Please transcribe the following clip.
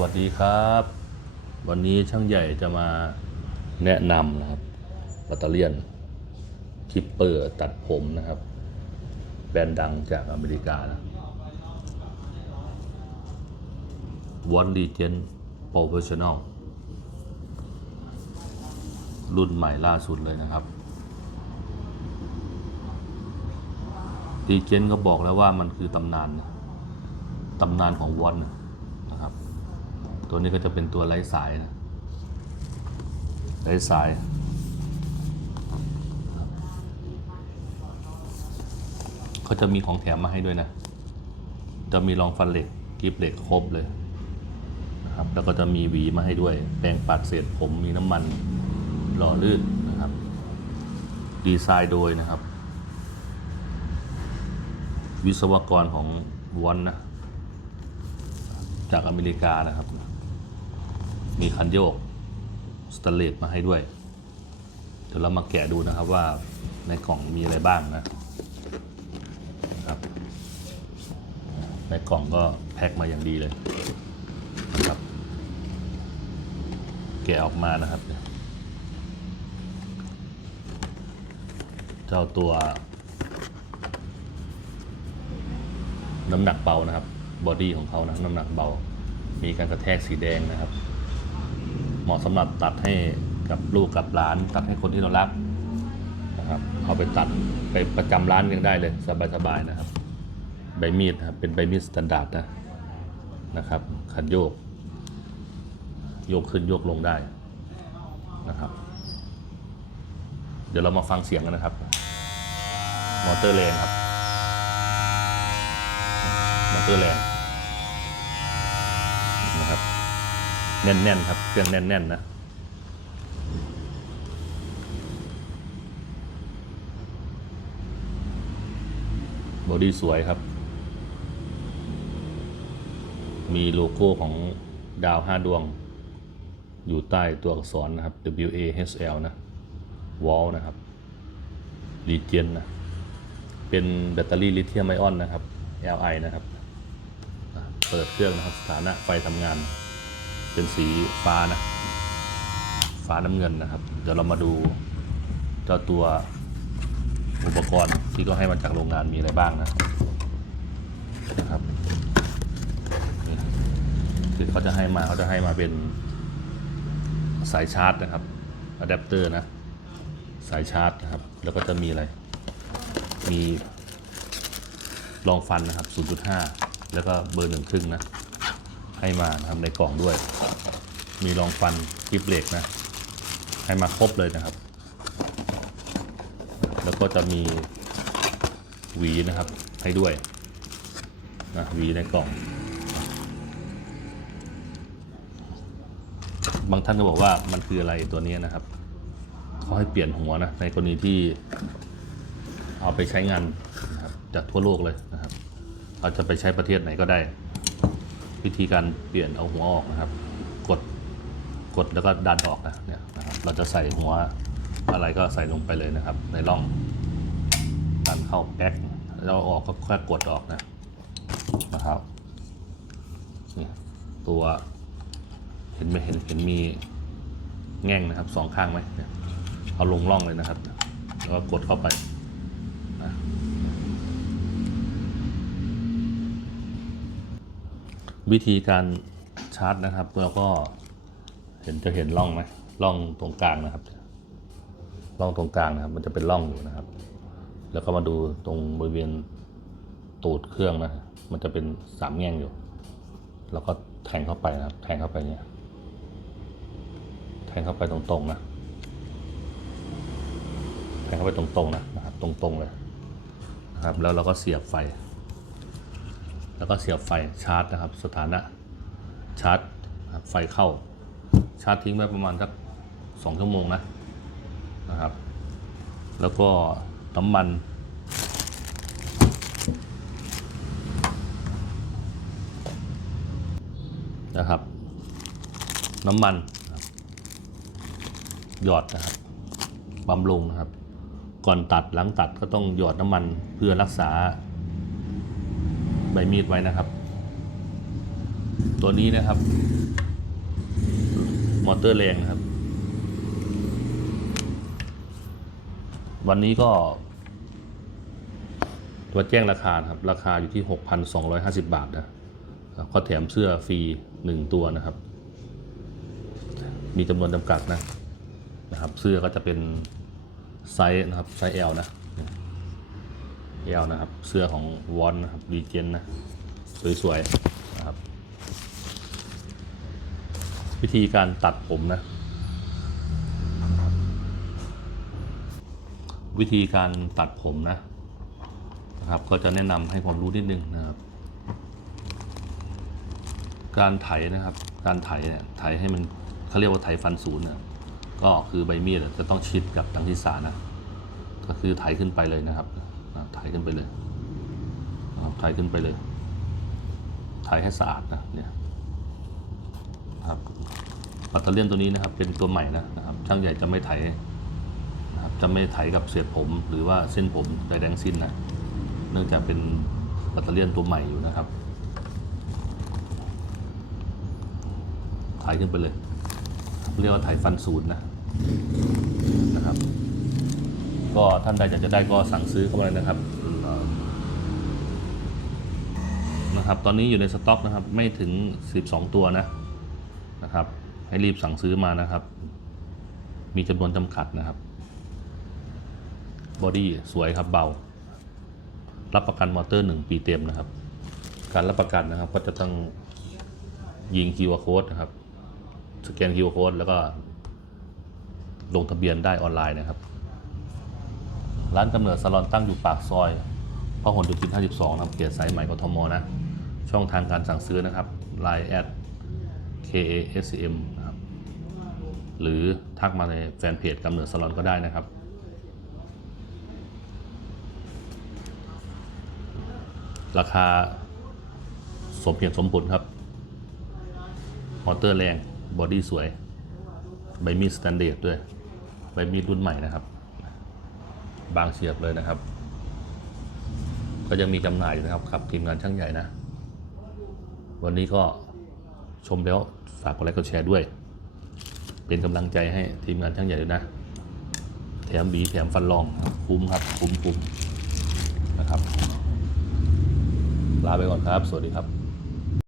วัสดีครับ วันนี้ช่างใหญ่จะมาแนะนำนะครับปัตเตอรเลียนคิปเปอร์ตัดผมนะครับ แบรนด์ดังจากอเมริกานะวอนดีเจนโปรเฟชชั่นอลรุ่นใหม่ล่าสุดเลยนะครับดีเจนก็บอกแล้วว่ามันคือตำนานนะตำนานของวอนนะครับ ตัวนี้ก็จะเป็นตัวไร้สายนะไร้สายเขาจะมีของแถมมาให้ด้วยนะ จะมีรองฟันเหล็กกริปเหล็กครบเลยนะครับแล้วก็จะมีหวีมาให้ด้วย แปรงปัดเศษผมมีน้ำมันหล่อลื่นนะครับ ดีไซน์โดยนะครับ วิศวกรของวอนนะ จากอเมริกานะครับ มีคันโยกสแตเลสมาให้ด้วย เดี๋ยวเรามาแกะดูนะครับว่าในกล่องมีอะไรบ้างนะนะครับ ในกล่องก็แพ็คมาอย่างดีเลยนะครับ แกะออกมานะครับ เจ้าตัวน้ำหนักเบานะครับ บอดี้ของเขานะน้ำหนักเบา มีการกระแทกสีแดงนะครับ เหมาะสำหรับตัดให้กับลูกกับหลาน ตัดให้คนที่เรารักนะครับ เอาไปตัดไปประจำร้านยังได้เลย สบายๆนะครับ ใบมีดนะครับเป็นใบมีดสแตนดาร์ดนะนะครับคันโยก โยกขึ้นโยกลงได้นะครับ เดี๋ยวเรามาฟังเสียงกันนะครับ มอเตอร์แรงครับ มอเตอร์แรงนะครับ แน่นๆครับเครื่องแน่นๆนะบอดี้สวยครับ มีโลโก้ของดาว5ดวง อยู่ใต้ตัวอักษรนะครับ W A H L นะวอลนะครับลีเจนนะ เป็นแบตเตอรี่ลิเธียมไอออนนะครับ Li นะครับ เปิดเครื่องนะครับ สถานะไฟทำงาน เป็นสีฟ้านะ ฟ้าน้ำเงินนะครับ เดี๋ยวเรามาดูเจ้าตัวอุปกรณ์ที่ก็ให้มาจากโรงงานมีอะไรบ้างนะนะครับนี่คือเขาจะให้มาเขาจะให้มาเป็นสายชาร์จนะครับอะแดปเตอร์นะ สายชาร์จนะครับ แล้วก็จะมีอะไร มีรองฟันนะครับ 0.5 แล้วก็เบอร์หนึ่งครึ่งนะ ให้มานะครับในกล่องด้วย มีรองฟันคลิปเหล็กนะ ให้มาครบเลยนะครับ แล้วก็จะมีหวีนะครับให้ด้วยนะหวีในกล่อง บางท่านก็บอกว่ามันคืออะไรตัวนี้นะครับเขาให้เปลี่ยนหัวนะในกรณีที่เอาไปใช้งานนะครับจากทั่วโลกเลยนะครับเราจะไปใช้ประเทศไหนก็ได้ วิธีการเปลี่ยนเอาหัวออกนะครับ กดกดแล้วก็ดันออกนะเนี่ยนะครับเราจะใส่หัวอะไรก็ใส่ลงไปเลยนะครับ ในร่องดันเข้าแก๊กแล้วเอาออกก็แค่กดออกนะนะครับนี่ตัวเห็นไหมเห็นเห็นมีแง่งนะครับสองข้างไหมเนี่ยเอาลงร่องเลยนะครับ แล้วก็กดเข้าไปนะ วิธีการชาร์จนะครับเราก็เห็นจะเห็นร่องไหมร่องตรงกลางนะครับร่องตรงกลางนะครับ มันจะเป็นร่องอยู่นะครับ แล้วก็มาดูตรงบริเวณตูดเครื่องนะมันจะเป็นสามแง่งอยู่ แล้วก็แทงเข้าไปนะครับ แทงเข้าไปเนี่ยแทงเข้าไปตรงๆนะแทงเข้าไปตรงๆนะนะครับ ตรงๆเลยนะครับ แล้วเราก็เสียบไฟ แล้วก็เสียบไฟชาร์จนะครับ สถานะชาร์จไฟเข้า ชาร์จทิ้งไว้ประมาณสักสองชั่วโมงนะนะครับ แล้วก็น้ำมัน นะครับ น้ำมันหยอดนะครับบำรุงนะครับ ก่อนตัดหลังตัดก็ต้องหยอดน้ำมันเพื่อรักษา ใบมีดไว้นะครับ ตัวนี้นะครับ มอเตอร์แรงนะครับ วันนี้ก็ ตัวแจ้งราคาครับ ราคาอยู่ที่ 6,250 บาทนะครับก็แถมเสื้อฟรี1ตัวนะครับ มีจำนวนจำกัดนะนะครับ เสื้อก็จะเป็นไซส์นะครับไซส์ L นะ L นะครับ เสื้อของวอนนะครับดีเจนนะ สวยๆนะครับ วิธีการตัดผมนะ วิธีการตัดผมนะนะครับ ก็จะแนะนำให้ความรู้นิดนึงนะครับ การไถนะครับ การไถเนี่ยไถให้มันเขาเรียกว่าไถฟันศูนย์นะก็คือใบมีดจะต้องชิดกับทางที่สานะ ก็คือไถขึ้นไปเลยนะครับาไถขึ้นไปเลยนะครับไถขึ้นไปเลยไถให้สะอาดนะเนี่ยครับปัตเตอร์เลียนตัวนี้นะครับ เป็นตัวใหม่นะนะครับ ช่างใหญ่จะไม่ไถนะครับ จะไม่ไถกับเศษผม หรือว่าเส้นผมใดแดงสิ้นนะ เนื่องจากเป็นปัตเตอร์เลียนตัวใหม่อยู่นะครับไถขึ้นไปเลย เรียกว่าไถฟันศูนย์นะ ก็ท่านใดอยากจะได้ก็สั่งซื้อเข้ามาเลยนะครับนะครับ ตอนนี้อยู่ในสต็อกนะครับ ไม่ถึง 12 ตัวนะนะครับ ให้รีบสั่งซื้อมานะครับ มีจำนวนจำกัดนะครับบอดี้สวยครับเบา รับประกันมอเตอร์ 1 ปีเต็มนะครับ การรับประกันนะครับก็จะต้องยิง QR code นะครับ สแกน QR code แล้วก็ลงทะเบียนได้ออนไลน์นะครับ ร้านกำเนิดสลอนตั้งอยู่ปากซอยพหลโยธิน52นะครับเขตสายใหม่กทมนะ ช่องทางการสั่งซื้อนะครับ Line แอด KASM นะครับหรือทักมาในแฟนเพจกำเนิดสลอนก็ได้นะครับ ราคาสมเหตุสมผลครับ มอเตอร์แรง บอดี้สวย ใบมีดสแตนเดดด้วย ใบมีดรุ่นใหม่นะครับ บางเฉียบเลยนะครับ ก็ยังมีจำหน่ายอยู่นะครับครับทีมงานช่างใหญ่นะ วันนี้ก็ชมแล้วฝากกดไลค์กดแชร์ด้วย เป็นกำลังใจให้ทีมงานช่างใหญ่ด้วยนะ แถมบีแถมฟันรองคุ้มครับคุ้มคุ้มนะครับ ลาไปก่อนครับ สวัสดีครับ